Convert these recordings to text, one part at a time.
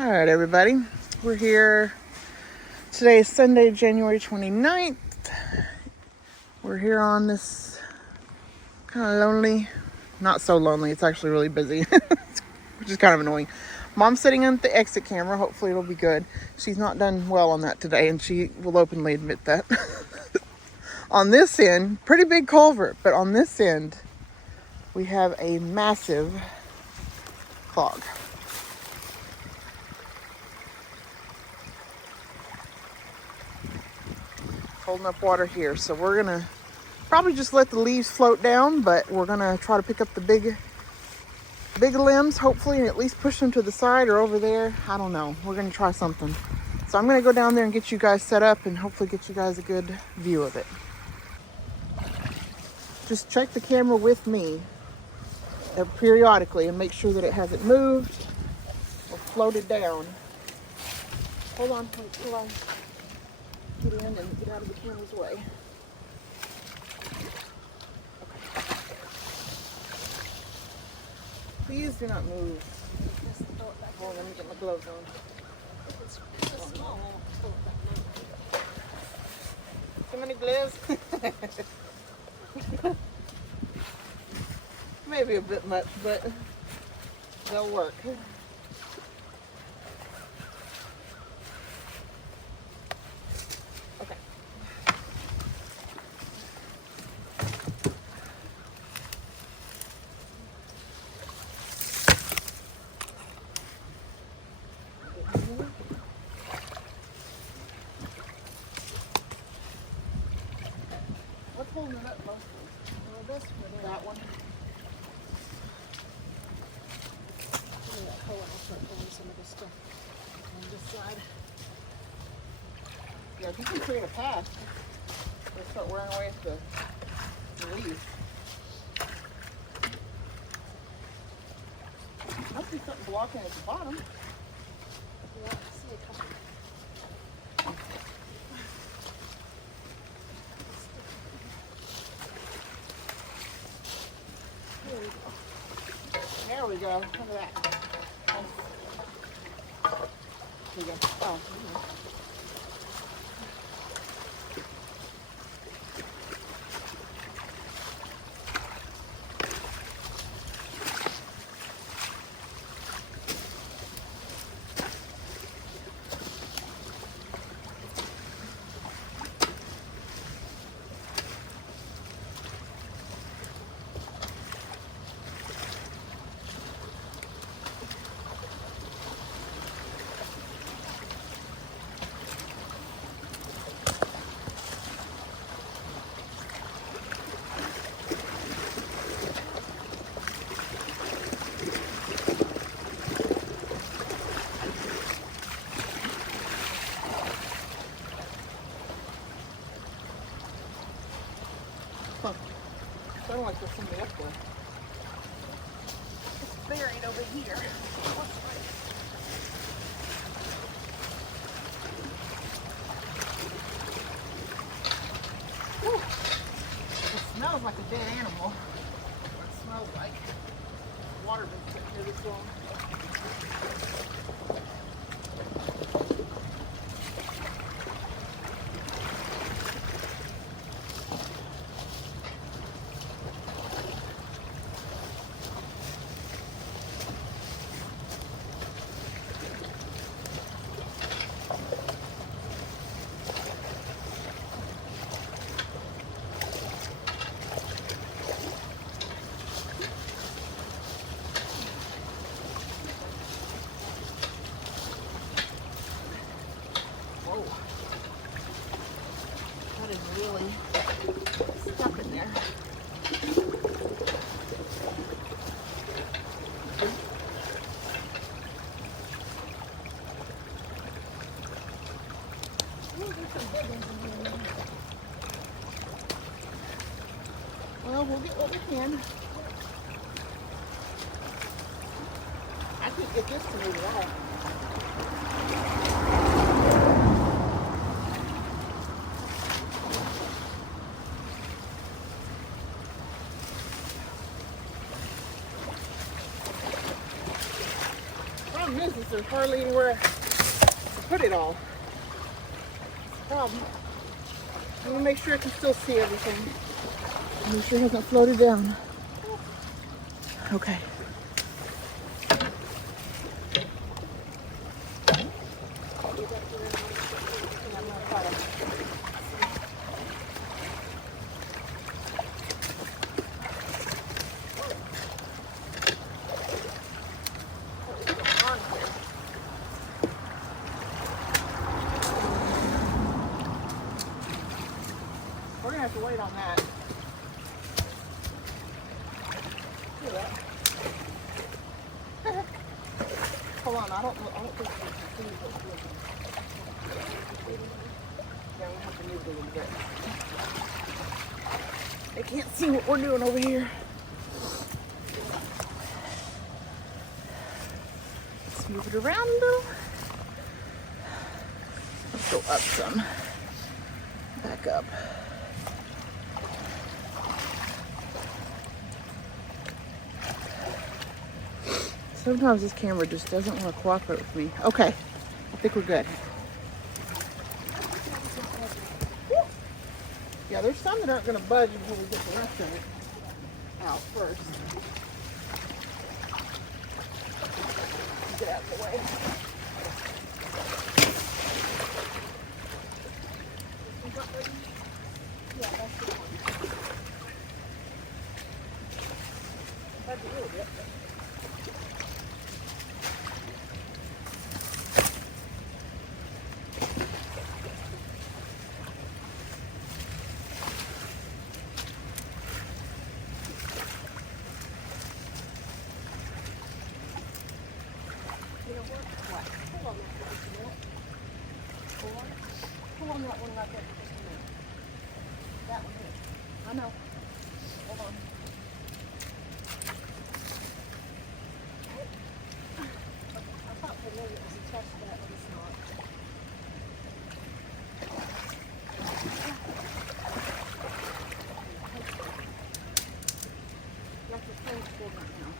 All right, everybody. We're here. Today is Sunday, January 29th. We're here on this kind of lonely, not so lonely. It's actually really busy, which is kind of annoying. Mom's sitting on the exit camera. Hopefully it'll be good. She's not done well on that today, and she will openly admit that. On this end, pretty big culvert, but on this end, we have a massive clog. Holding up water here, so we're gonna probably just let the leaves float down, but we're gonna try to pick up the big limbs, hopefully, and at least push them to the side or over there. I don't know. We're gonna try something. So I'm gonna go down there and get you guys set up and hopefully get you guys a good view of it. Just check the camera with me periodically and make sure that it hasn't moved or floated down. Hold on, wait till I get in and get out of the camera's way. Okay. Please do not move. Hold on, let me get my gloves on. Too many gloves? Maybe a bit much, but they'll work. Okay. What's holding it up mostly? This or that one? Some of this stuff on this side. Yeah, if you can create a path, we'll start wearing away at the leaves. Must be something blocking at the bottom. Yeah, I see a couple. There we go. Look at that. Here we go. Oh. Huh. Sounded like there's somebody up there. It's buried over here. Whew. It smells like a dead animal. It smells like water been sitting here this long. That is really stuck in there. Ooh, there's some big ones in here. Well, we'll get what we can. I can't get this to move at all. is there's hardly anywhere to put it all. Problem. I'm gonna make sure I can still see everything. Make sure it hasn't floated down. Okay. We're gonna have to wait on that. Hold on, I don't think we can see what's doing. Yeah, we have to move a little bit. They can't see what we're doing over here. Let's move it around though. Let's go up some. Back up. Sometimes this camera just doesn't want to cooperate with me. Okay, I think we're good. Yeah, there's some that aren't going to budge until we get the rest of it out first. Get out of the way. Yeah, that's the one. Budge a little bit. Pull on that one right there for just a minute. That one here. I know. Hold on. I thought for a minute it was attached to that, but it's not. Like the phone's full right now.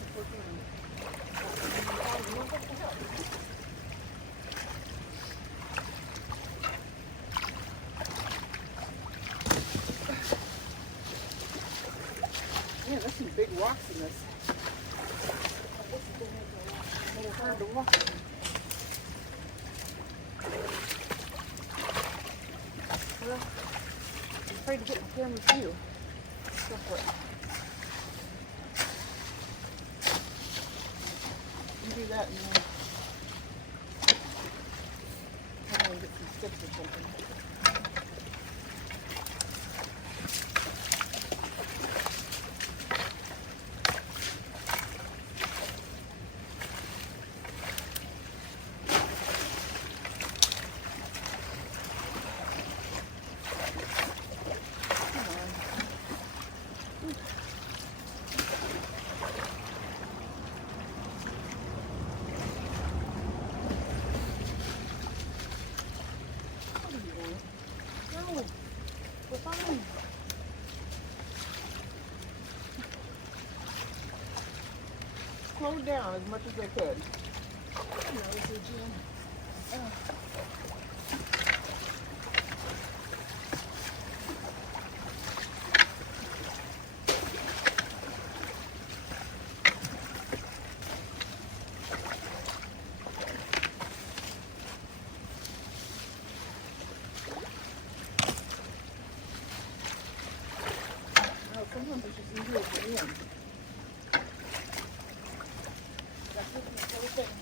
It's working. Yeah, there's some big rocks in this. It's hard to walk on. Well, I'm afraid to get my camera view. Go for it. You do that and then I'm going to get some sticks or something. We're fine. Slowed down as much as they could. Sometimes it's just easier for me. That's the whole thing.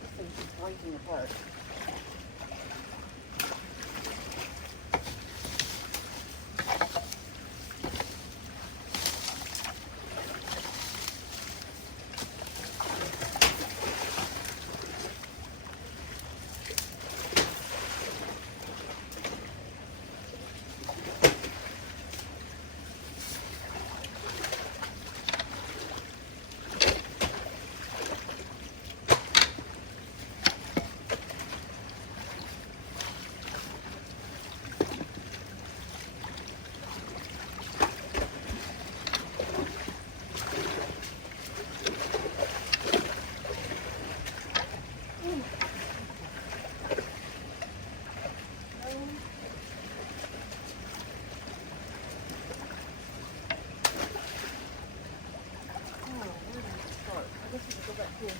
This thing's just breaking apart. Nope,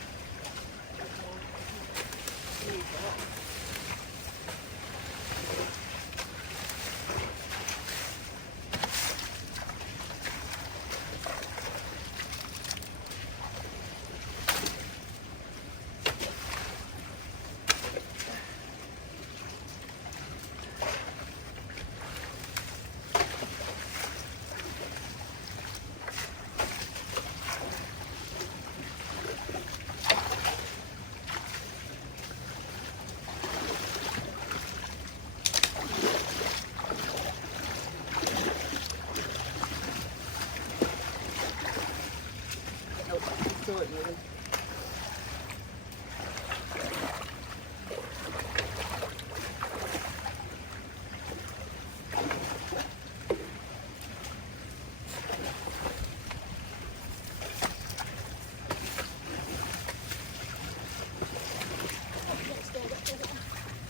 it's still at moving.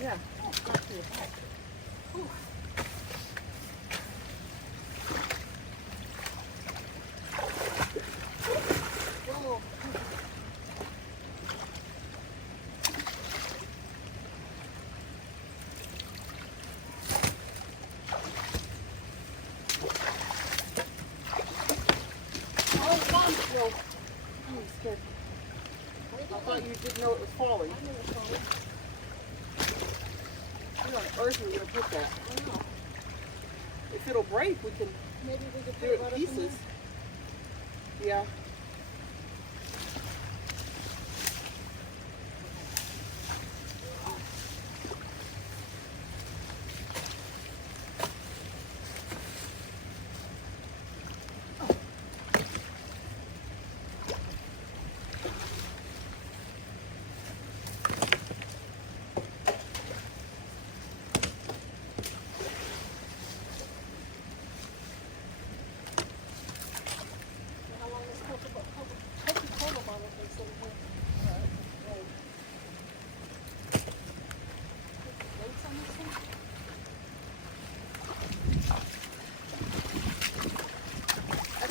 Yeah. I thought you didn't know it was falling. I knew it was falling. Where on earth are we going to put that? I don't know. If it'll break, we can maybe we could do it in pieces. Yeah.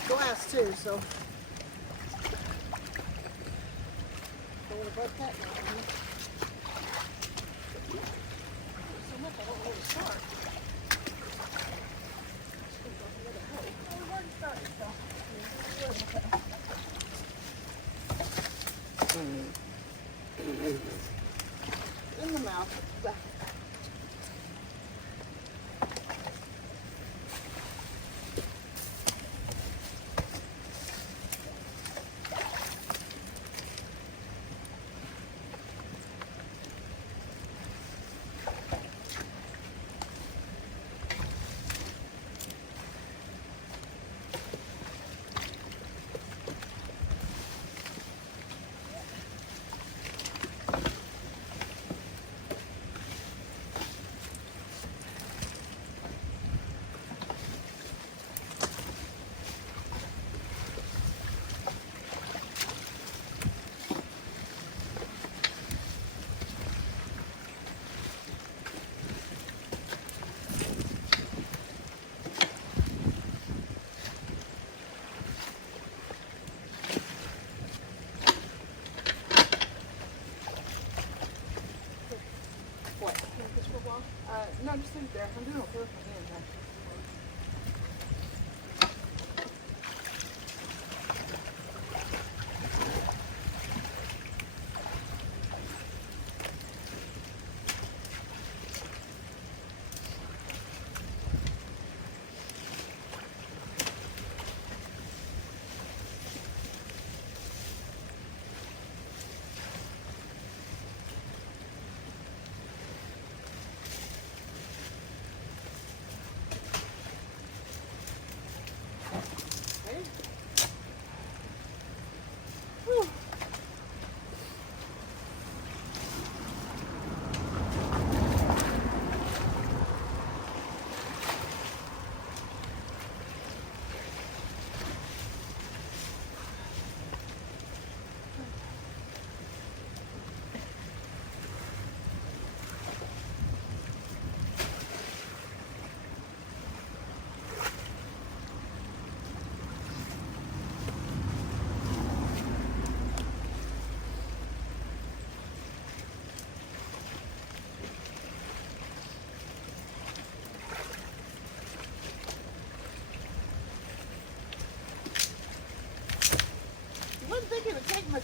Glass too, so don't want to break that now. So much I don't know where to start. In the mouth. No, just leave it there. I'm doing okay with my hands, actually.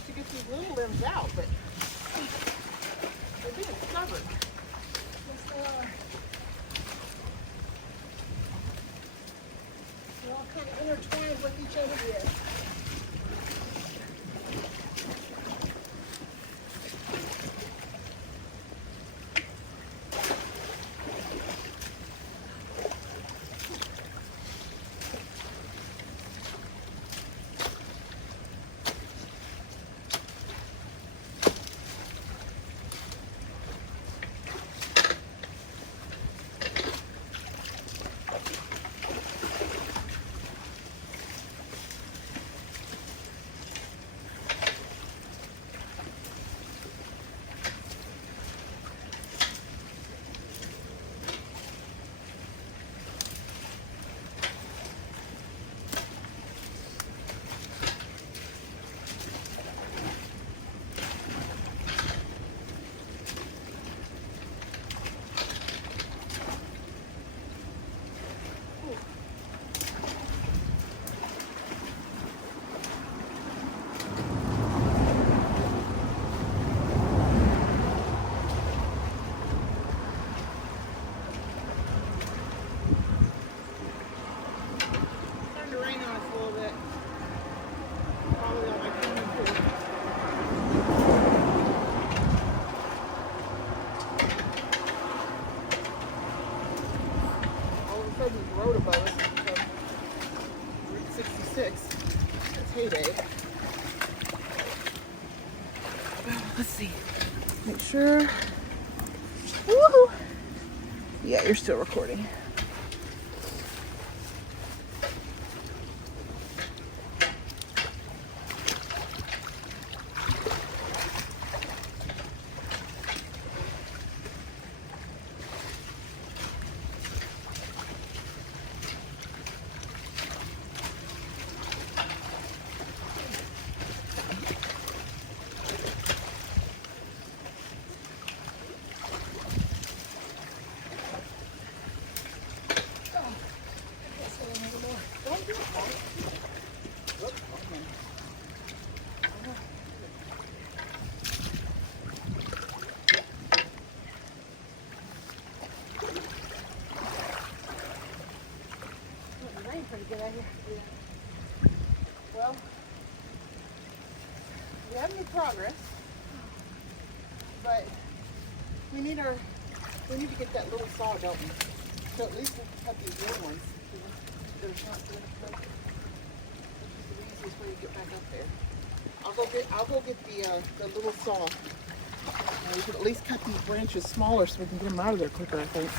to get these little limbs out, but they're being stubborn. Yes, they are. They're all kind of intertwined with each other here. Starting to rain on us a little bit. Probably on my camera too. All of a sudden, the road above us is Route 66. It's heyday. Let's see. Make sure. Woohoo! Yeah, you're still recording. Pretty good out here. Yeah. Well, we haven't made progress, but we need to get that little saw, don't we? So at least we can cut these little ones. They're not good enough. Which is the easiest way to get back up there. I'll go get the little saw. We can at least cut these branches smaller so we can get them out of there quicker, I think.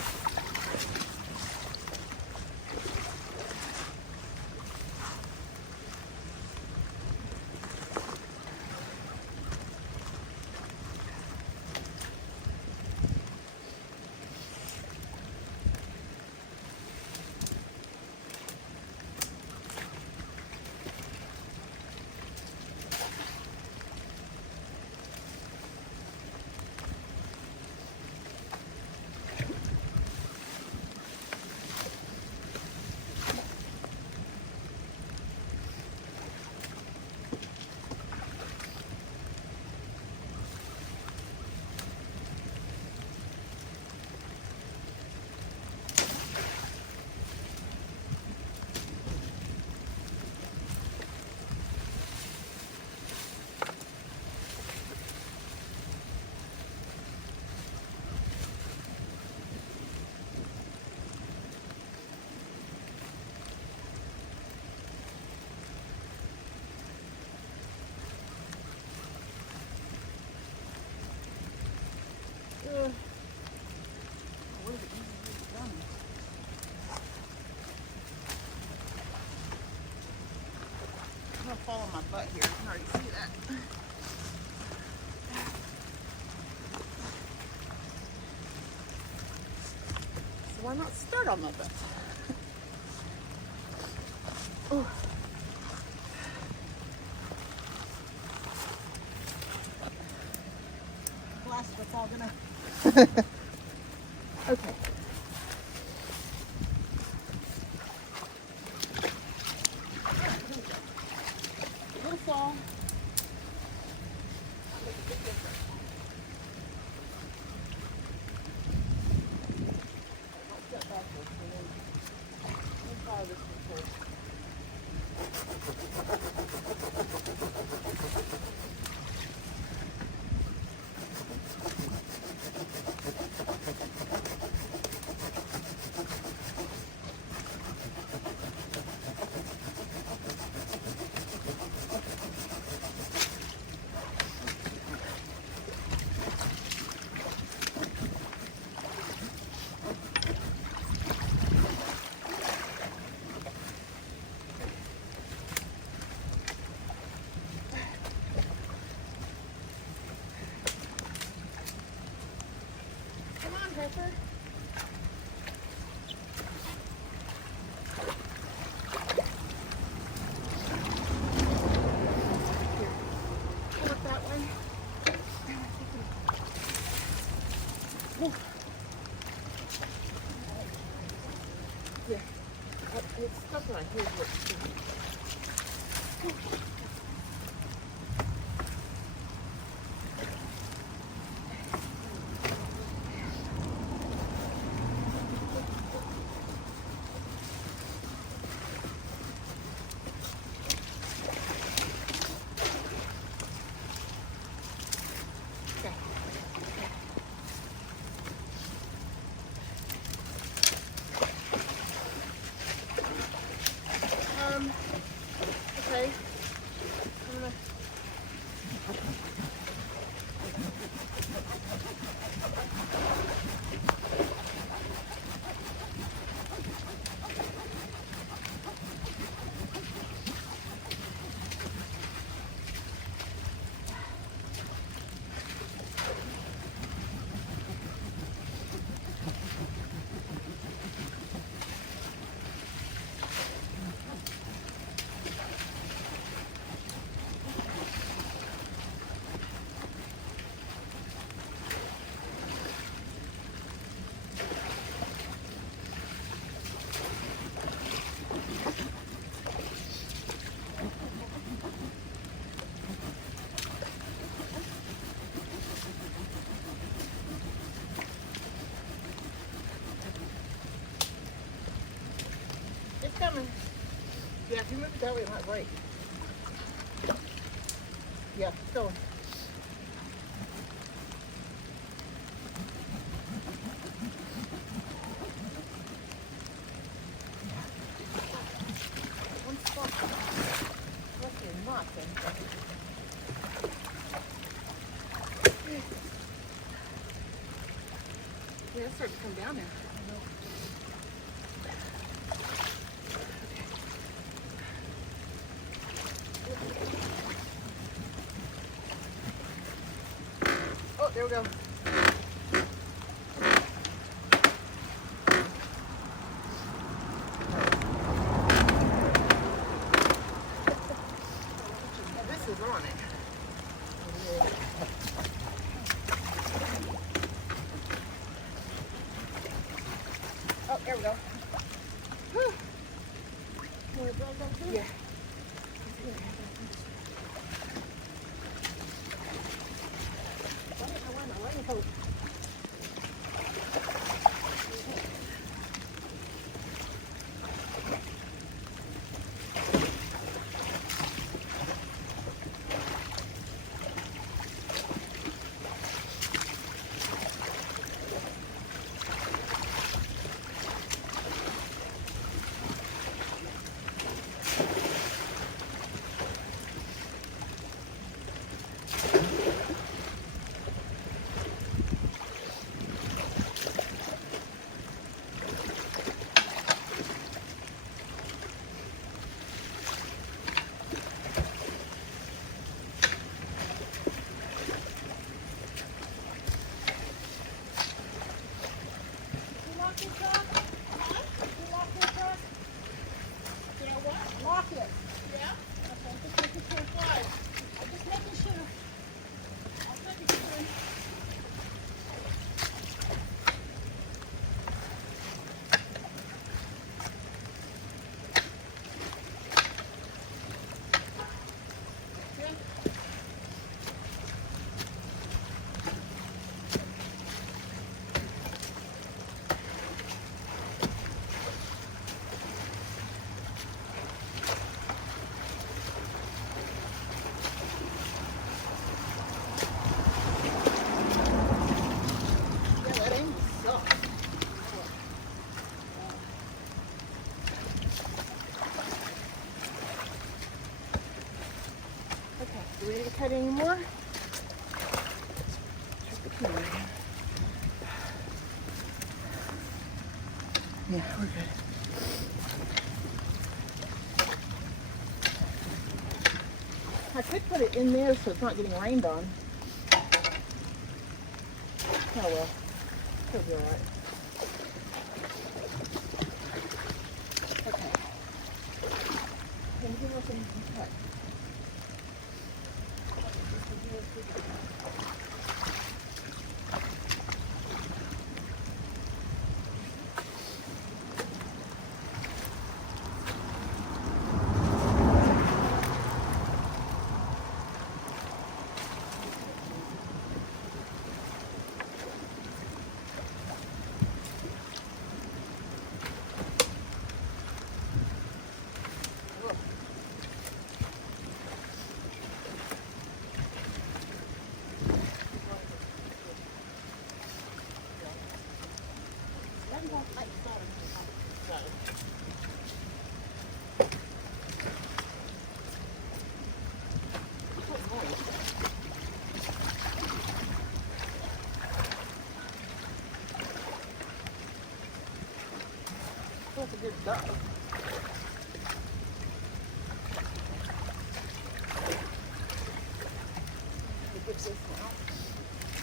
I'm gonna fall on my butt here. You can already see that. So why not start on my butt? Oh. Blast, that's all gonna. Okay. Little saw. Come on, Pepper. Pull up that one. Woo. Yeah. It's stuck on. Here's what it's doing. Okay. I'm gonna... It's coming. Yeah, if you move it that way, it might break. Yeah, it's going. One spot. Lucky not, then. Yeah, it's starting to come down now. Oh, there we go. This is on it. Oh, there we go. Whew. Want to drag that too? Yeah. Why don't I wear my raincoat? Do we need to cut any more? Check the camera again. Yeah, we're good. I could put it in there so it's not getting rained on. Oh well, it'll be alright. Okay. Anything else I need to cut? That's a good duck.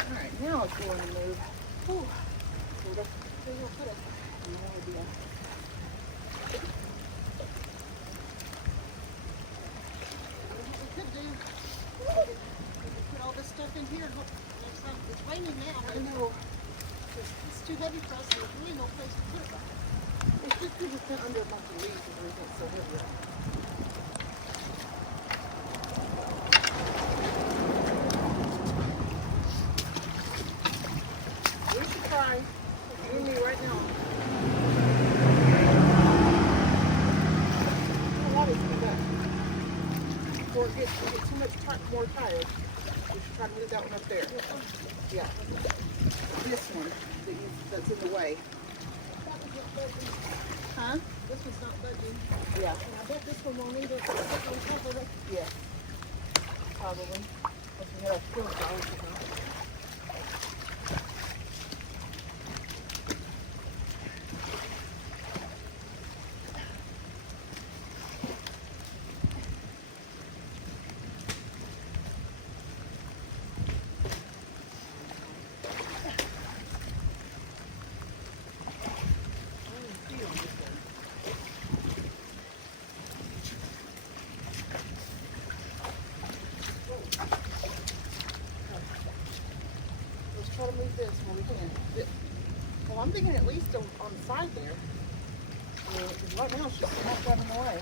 Alright, now it's going to move. Whew. Where you gonna put it? No idea. What we could do, we could put all this stuff in here. Look, it's raining now. I know. It's too heavy for us. There's really no place to put it. It's just because it's been under a bunch of leaves and everything, so heavy. We should try, you and me right now. What is that? Before it gets too much more tired, we should try to move that one up there. Yeah. This one that's in the way. Huh? This one's not budging. Yeah. And I bet this one won't either. It's on top of it. Yeah. Probably. Unless we had our field guys. Try to move this when we can. Well, I'm thinking at least on the side there. I mean, because right now it's just half out in the way.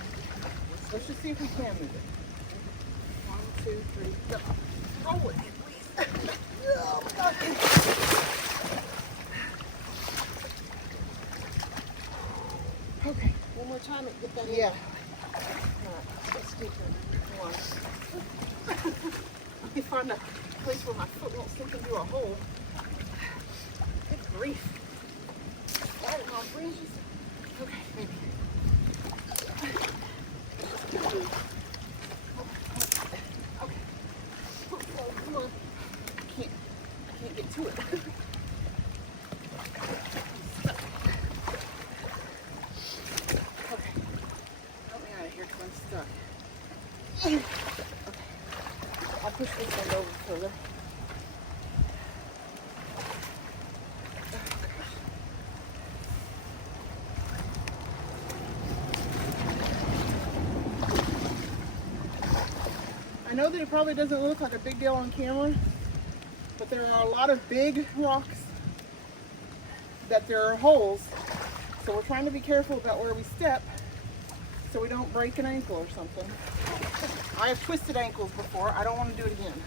Let's just see if we can move it. 1, 2, 3, go. Roll it at least. Oh my God. Okay. One more time and get that in. Yeah. Alright, let's do One. Let me find a place where my foot won't sink into a hole. Good grief. That is not branches. Okay, maybe. Okay. Oh, come on. I can't get to it. Okay. Help me out of here because I'm stuck. Okay. I'll push this one over further. I know that it probably doesn't look like a big deal on camera, but there are a lot of big rocks that there are holes. So we're trying to be careful about where we step so we don't break an ankle or something. I have twisted ankles before. I don't want to do it again.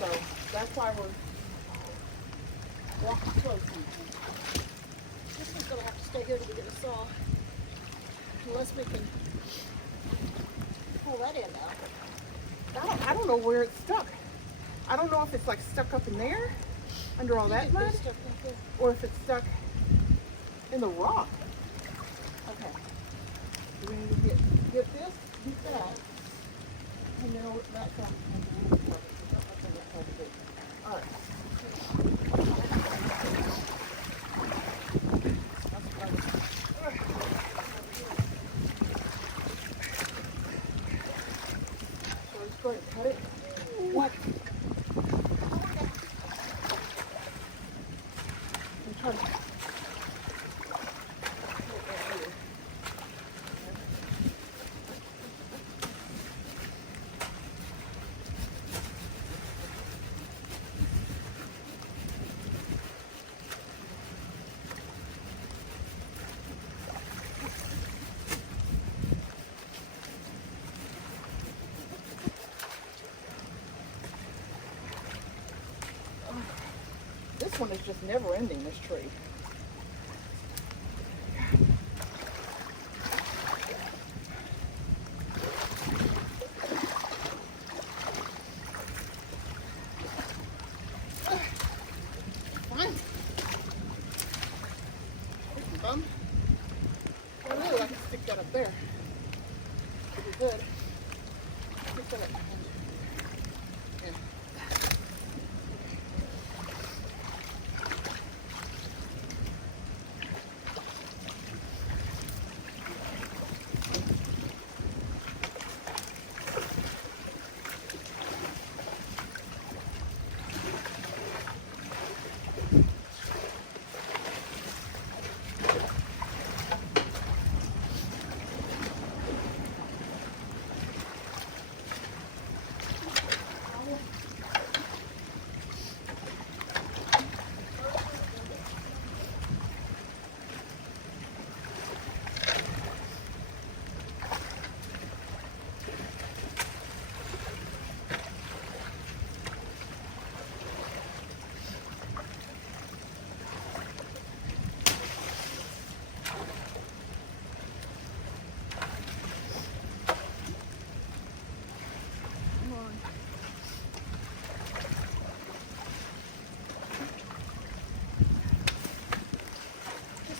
So that's why we're walking slow sometimes. This one's gonna have to stay here till we get a saw. Unless we can pull that end out. I don't know where it's stuck. I don't know if it's like stuck up in there under all that mud Stuff like this. or if it's stuck in the rock. Okay. We need to get this, that, and then that's off. cut it. What? I'm trying to. This one is just never ending, this tree. Fine. Bum. I really like to stick that up there. Should be good. Stick that up. Yeah.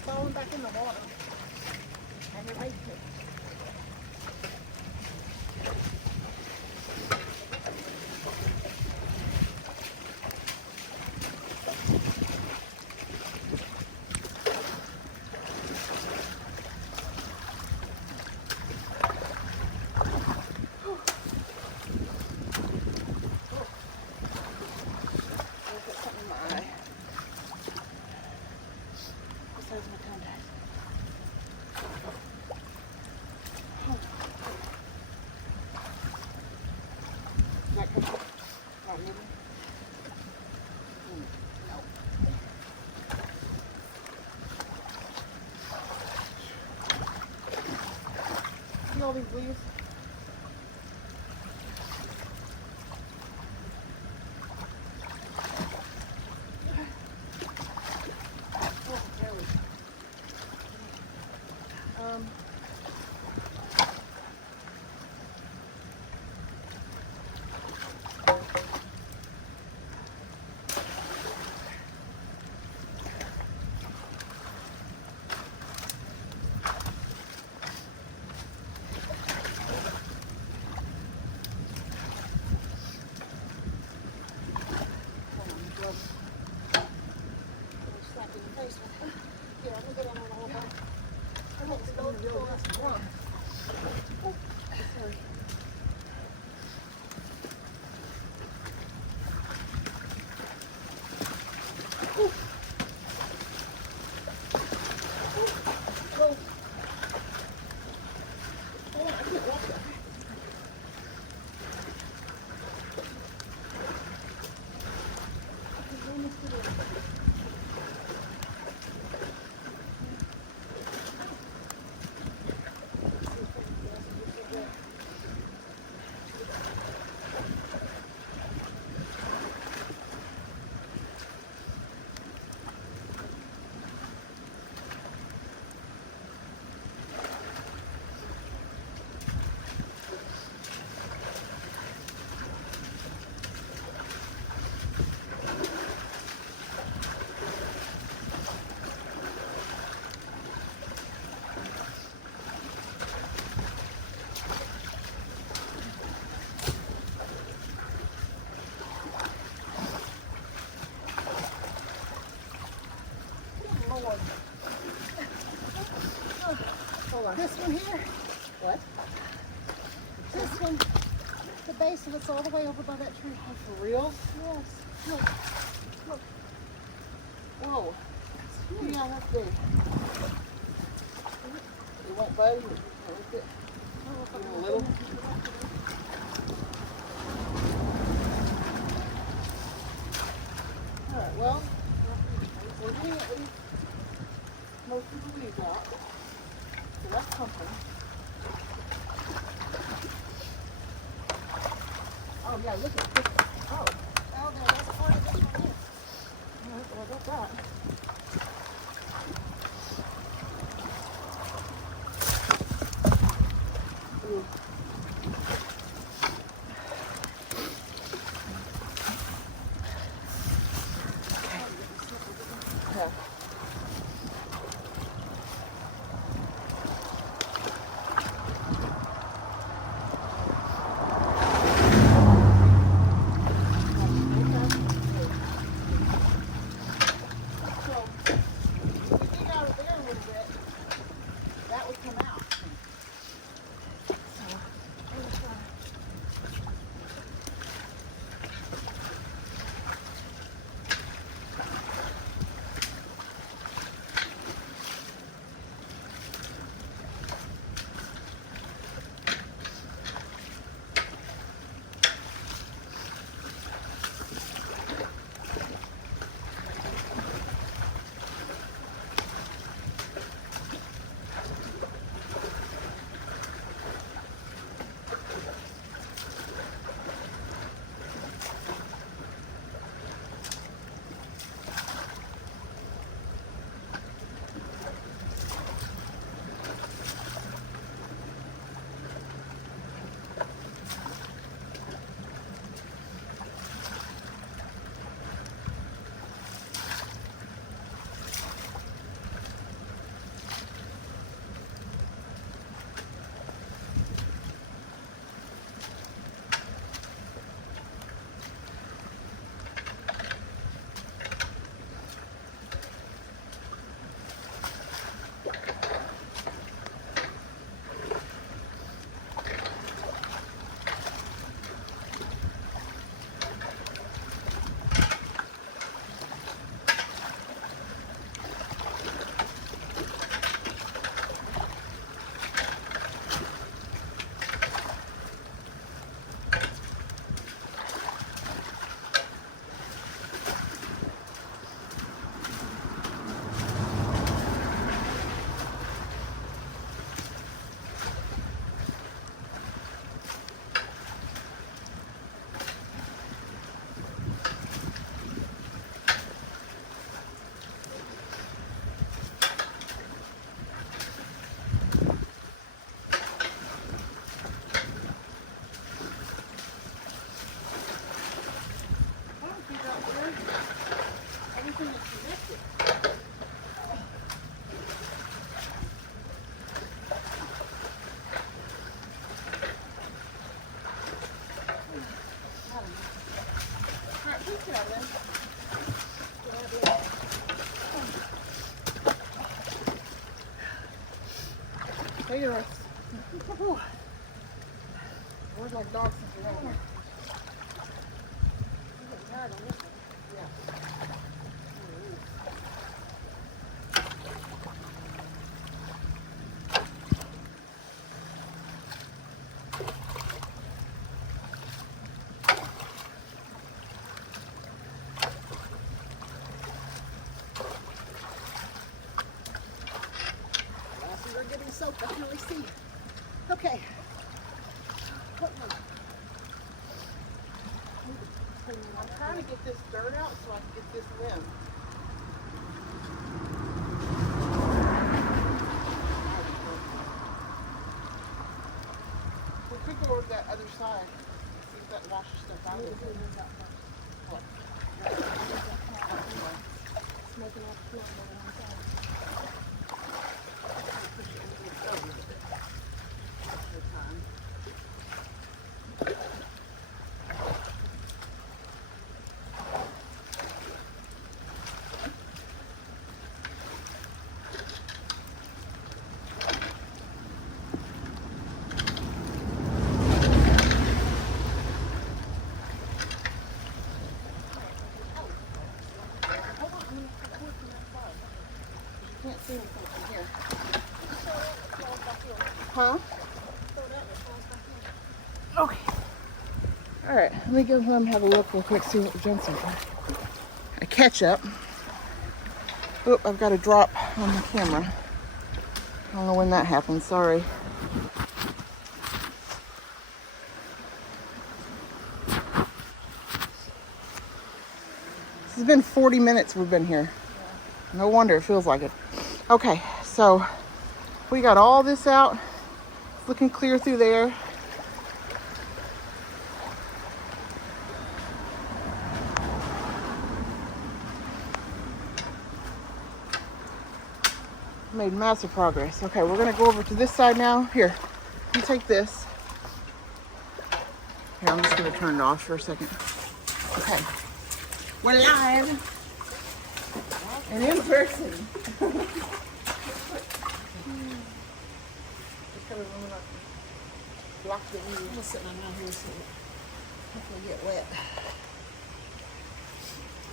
Falling back in the water. And it makes it. See all these leaves? Oh, there we go. Here, I'm gonna go down on the whole bunch. I want to go to this one. Oh, sorry. Go. Oh, I can't walk that. Hold on. This one here. What? This one. The base. base and it's all the way over by that tree. Oh, for real? Yes. Look. Look. Whoa. It's huge. Yeah, that's big. It won't budge. It. Even a little. Alright, well, we're getting at least most of the leaves out. So that's something. Oh yeah, look at this. Oh. Oh, no, that's part of this one. Yes. Alright, well, I got that. Ooh. Okay. So, if we dig out of there a little bit, that would come out. So, I'm gonna try. Everything is connected. Alright, please get out of there. Take your rest. Where's my dog since you're right here? We're getting soaked. I can really see. Okay. I'm trying to get this dirt out so I can get this limb. We could go over to that other side. See if that washes stuff out of it. What? Smoking off the floor on one side. Push it a little over a bit. At a time. see anything from here. Huh? Throw it out and it falls back in. Okay. All right, let me go home and have a look real quick, see what Jensen got. A catch up. Oop, I've got a drop on the camera. I don't know when that happened, sorry. This has been 40 minutes we've been here. No wonder it feels like it. Okay, so we got all this out. It's looking clear through there. Made massive progress. Okay, we're gonna go over to this side now. Here, you take this. Here, I'm just gonna turn it off for a second. Okay, we're live and in person. Just gotta block the view. I'm gonna sit my mouth here so it hopefully get wet.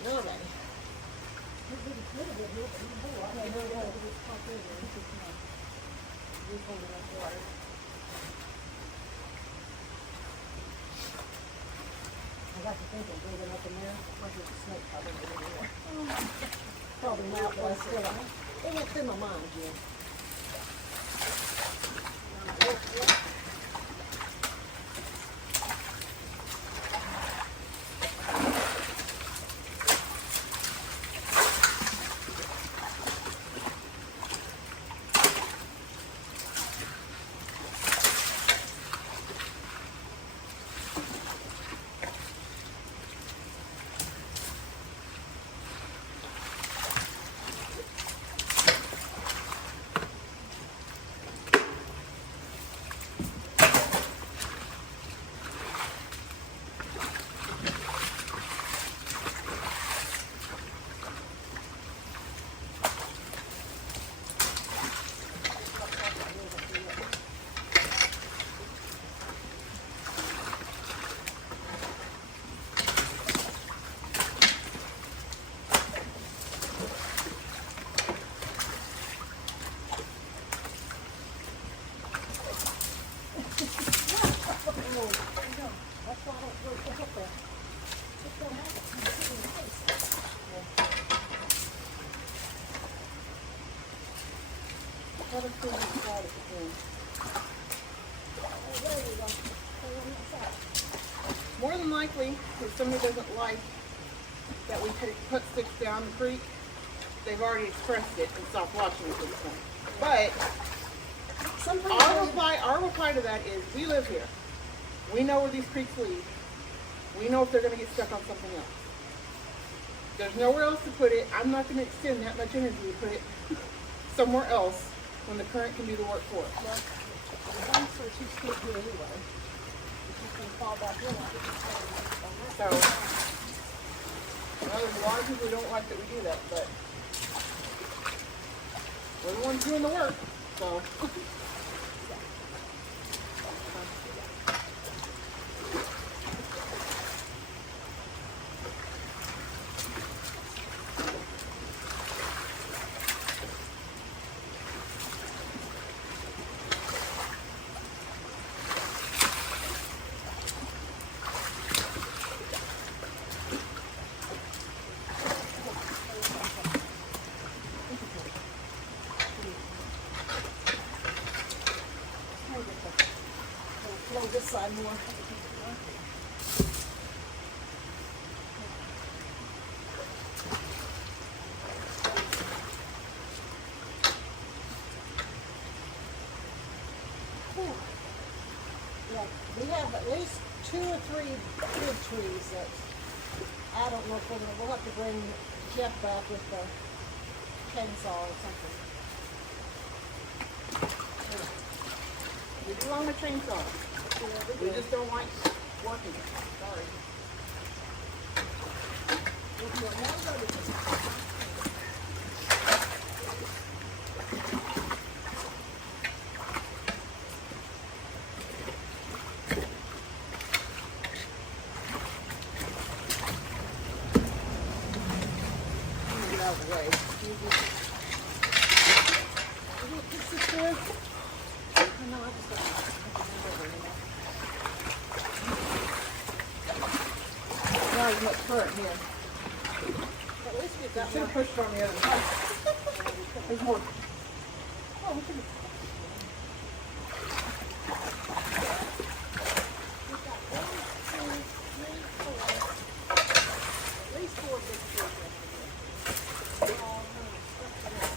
Alrighty. I got to thinking, breathing up in there, like there's a snake probably in there. Probably not, but still, it went through my mind again. More than likely, if somebody doesn't like that we put sticks down the creek, they've already expressed it and stopped watching at this point. But our reply to that is, we live here. We know where these creeks lead. We know if they're going to get stuck on something else. There's nowhere else to put it. I'm not going to extend that much energy to put it somewhere else when the current can do the work for it. The banks are too steep here anyway. It's just gonna fall back in. So, there's a lot of people who don't like that we do that, but we're the ones doing the work, so. Flow this side more. Yeah, we have at least 2 or 3 big trees that I don't know if we'll have to bring Jeff back with the chainsaw or something. We do own a chainsaw. We just don't like working it. Sorry. Get out of the way. this is for? Oh, no, I just got not as much current here. At least we've got Should more. have pushed it on the other side. There's more. Oh, we can. We've got 1, 2, 3, 4. At least 4 big trees left in here. They're all kind of stuck together.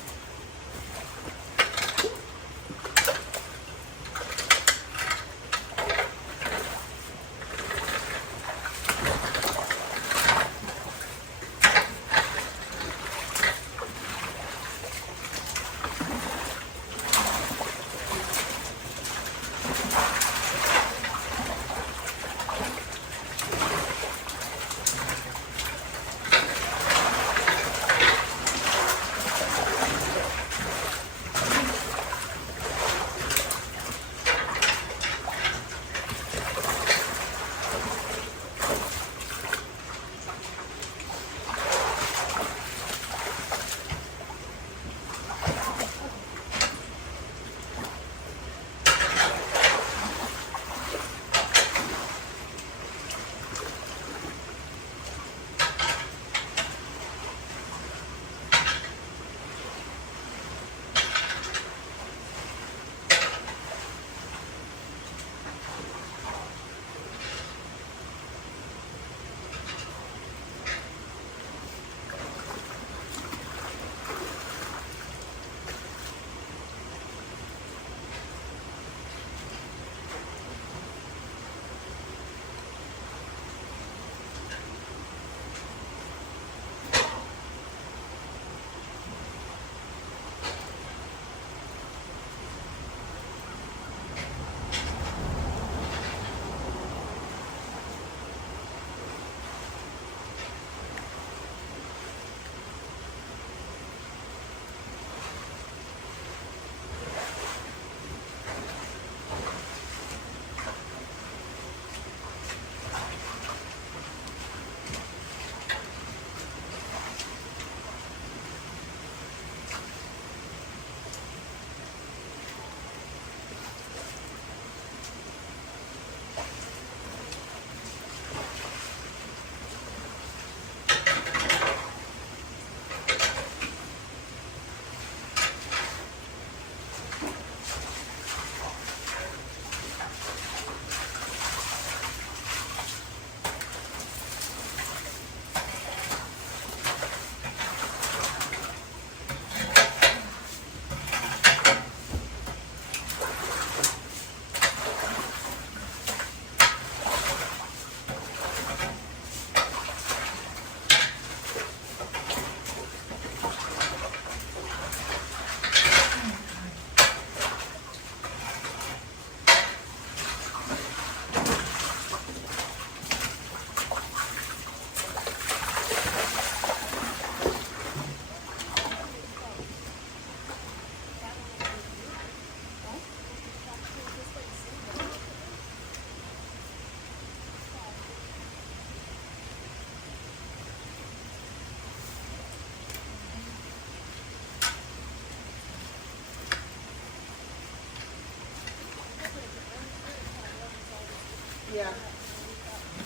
Yeah.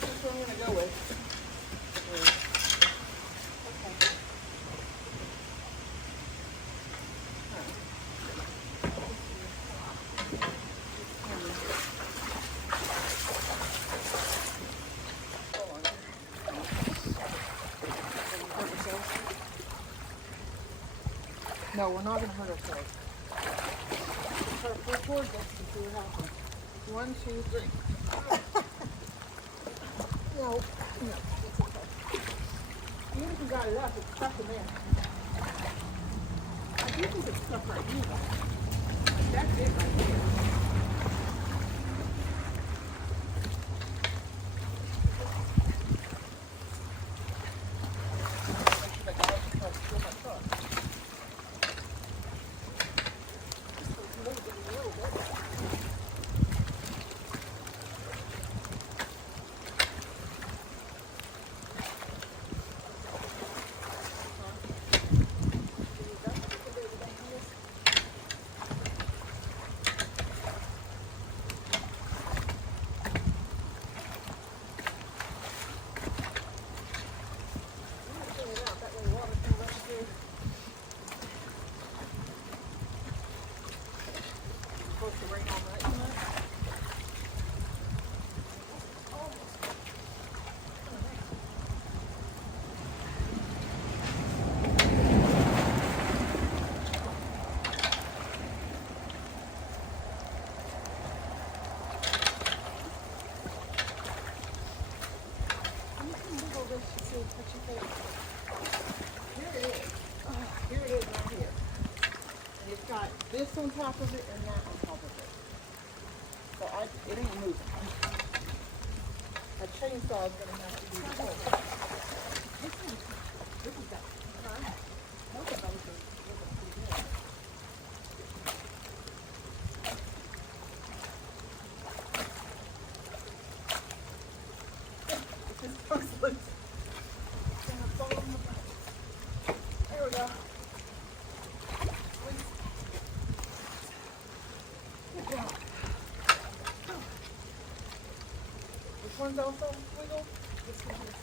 That's what I'm gonna go with. No, we're not gonna hurt ourselves. We're towards this and see what happens. 1, 2, 3. No, no, it's okay. Even if you got it up, it's stuck in there. I do think it's stuck right here, though. That's it right there. let's see what you think. Here it is. Oh, here it is right here. And it's got this on top of it and that on top of it. So it ain't moving. A chainsaw is gonna have to be pulled. This is that. Most of those are pretty good. There we go. Good job. This one's also wiggle. This one is.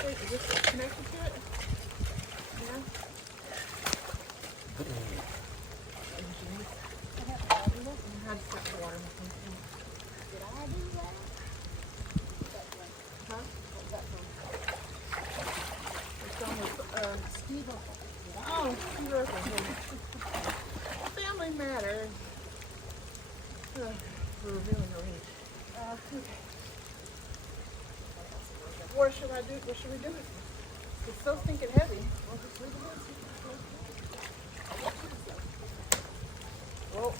Is this connected to it? Yeah. I just got the water. Did I do that? Huh? What's that from? It's from Steve Urkel. Oh, Steve Urkel. Family Matter. We're revealing our age. Okay. What should I do? What should we do? It's so stinking heavy. Well, just leave it in. Well,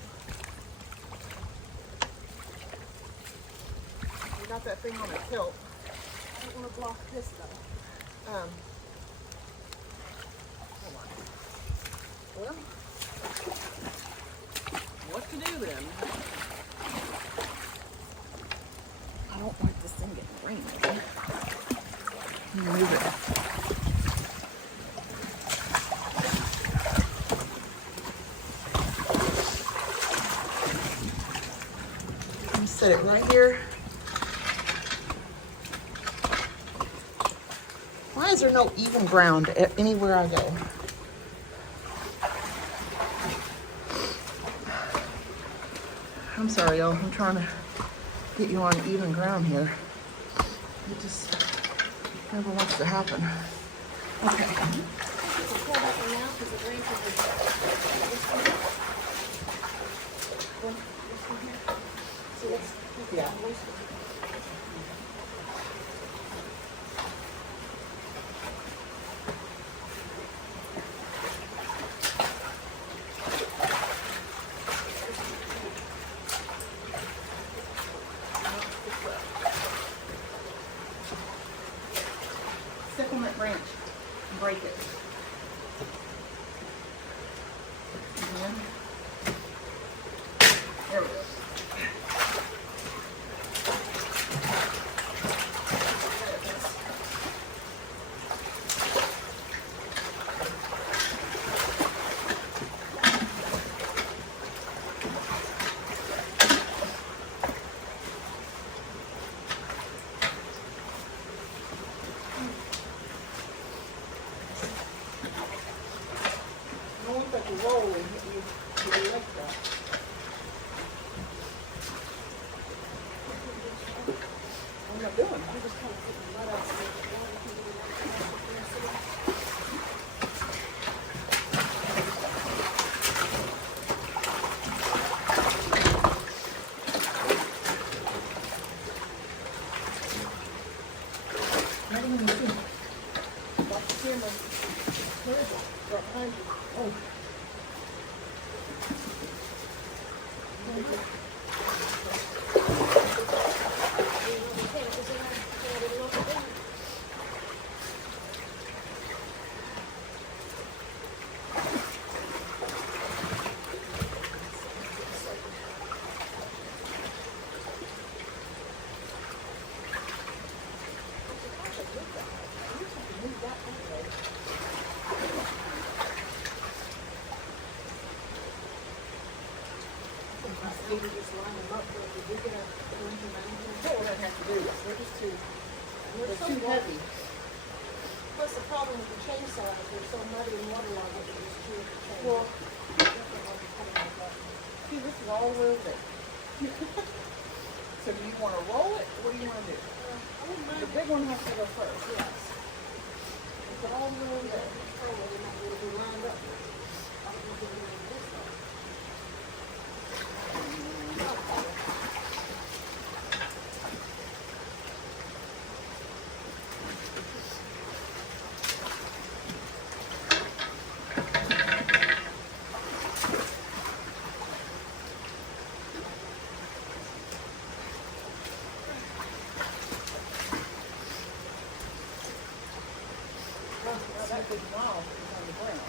we got that thing on a tilt. I don't want to block this though. Hold on. Well, what to do then? I don't like this thing getting rained. Move it. I'm gonna set it right here. Why is there no even ground anywhere I go? I'm sorry, y'all. I'm trying to get you on even ground here. It just never wants to happen. Okay. Yeah. Supplement branch. Break it. Again. There we go. I want that to roll and hit you to the left side. I'm not doing. I'm just kind of putting right out there. Not even see. Watch the camera. Where is it? Right behind you. Oh. too heavy. Plus the problem with the chainsaw is they're so muddy and waterlogged that it's too chain. Well, see, this is all the way over there. So do you want to roll it? What do you want to do? I wouldn't mind The big one has to go first. yes. If it all the way over there, probably they might be able to be lined up. I don't know if they're gonna do this though. Well, that big knob is on the ground.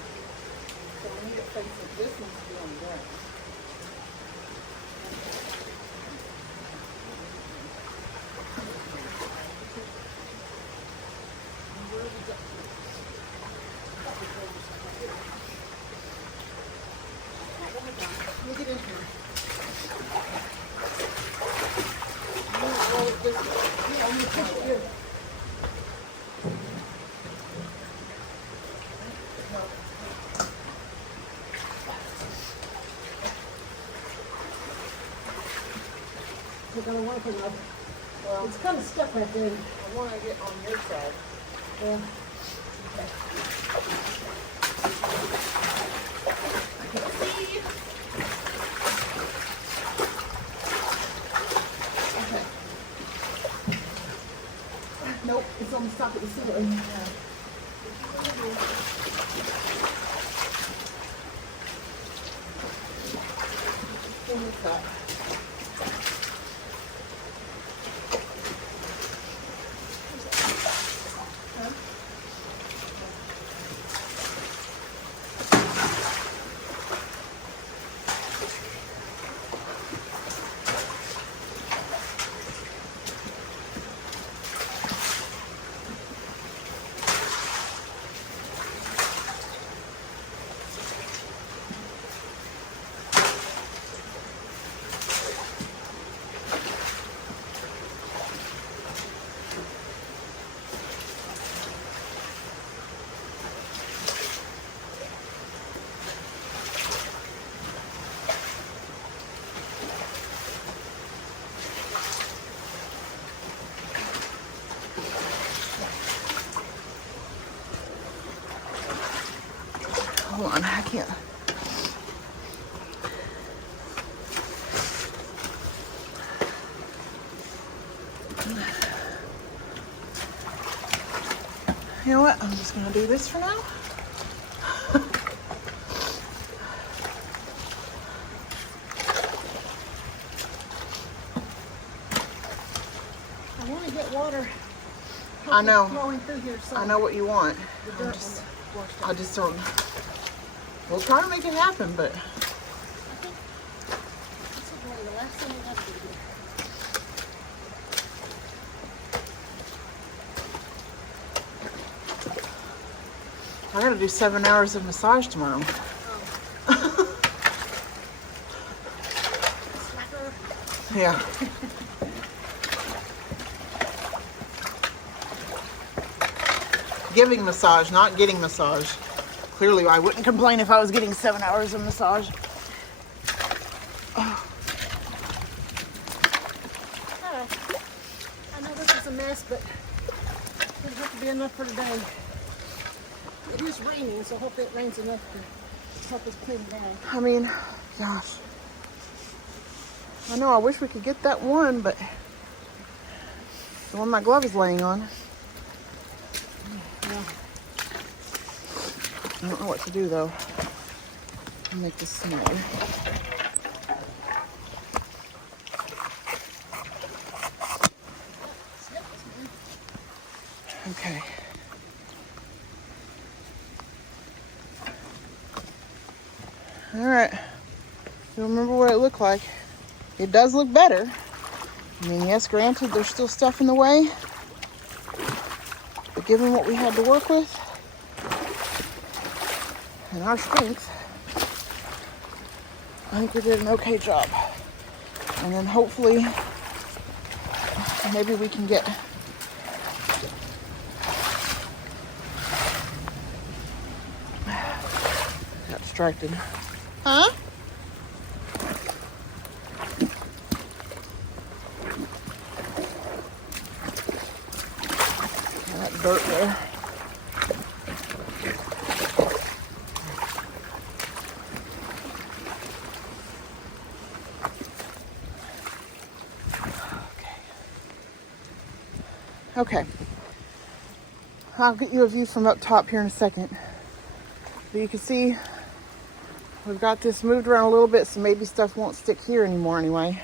So we need it facing, this needs to be on the ground. Let me get in here. You want to roll it this way? Yeah, I'm gonna push it in. They're gonna want to know. Well, It's kind of stuck right there. I want to get on your side. Yeah. Okay. Nope, it's on the top of the ceiling. Pull this up. Hold on, I can't. You know what? I'm just gonna do this for now. I want to get water. I know. Flowing through here. So I know what you want. The I'm dirt just, on the floor I just don't. We'll try to make it happen, but I think this is one of the last thing we have to do here. I gotta do 7 hours of massage tomorrow. Slacker. Yeah. Giving massage, not getting massage. Clearly, I wouldn't complain if I was getting 7 hours of massage. Alright. I know this is a mess, but it'll have to be enough for today. It is raining, so hopefully it rains enough to help us clean down. I mean, gosh. I know, I wish we could get that one, but the one my glove is laying on. Yeah. I don't know what to do though. I'll make this smaller. Okay. All right. You remember what it looked like? It does look better. I mean, yes, granted, there's still stuff in the way. But given what we had to work with and our strength, I think we did an okay job. And then hopefully, maybe we can get distracted. Huh? That dirt there. Okay. I'll get you a view from up top here in a second. But you can see we've got this moved around a little bit, so maybe stuff won't stick here anymore anyway.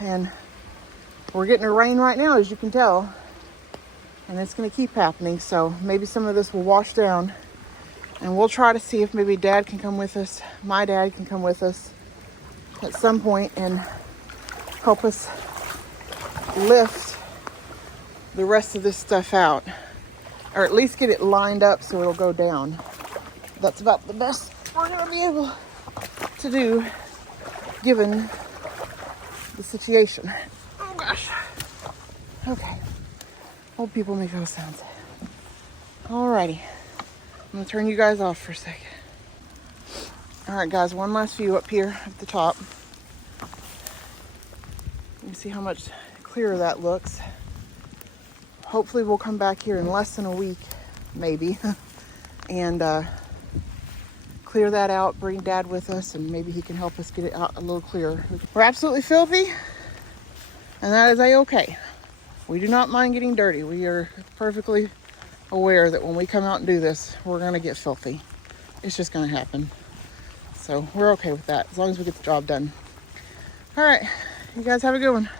And we're getting a rain right now, as you can tell. And it's going to keep happening, so maybe some of this will wash down. And we'll try to see if maybe Dad can come with us. My dad can come with us at some point and help us lift the rest of this stuff out, or at least get it lined up so it'll go down. That's about the best we're gonna be able to do given the situation. Oh gosh. Okay. Old people make those sounds. Alrighty. I'm gonna turn you guys off for a second. Alright guys, one last view up here at the top. You can see how much clearer that looks. Hopefully we'll come back here in less than a week, maybe, and clear that out, bring Dad with us, and maybe he can help us get it out a little clearer. We're absolutely filthy, and that is a-okay. We do not mind getting dirty. We are perfectly aware that when we come out and do this, we're gonna get filthy. It's just gonna happen. So we're okay with that, as long as we get the job done. All right, you guys have a good one.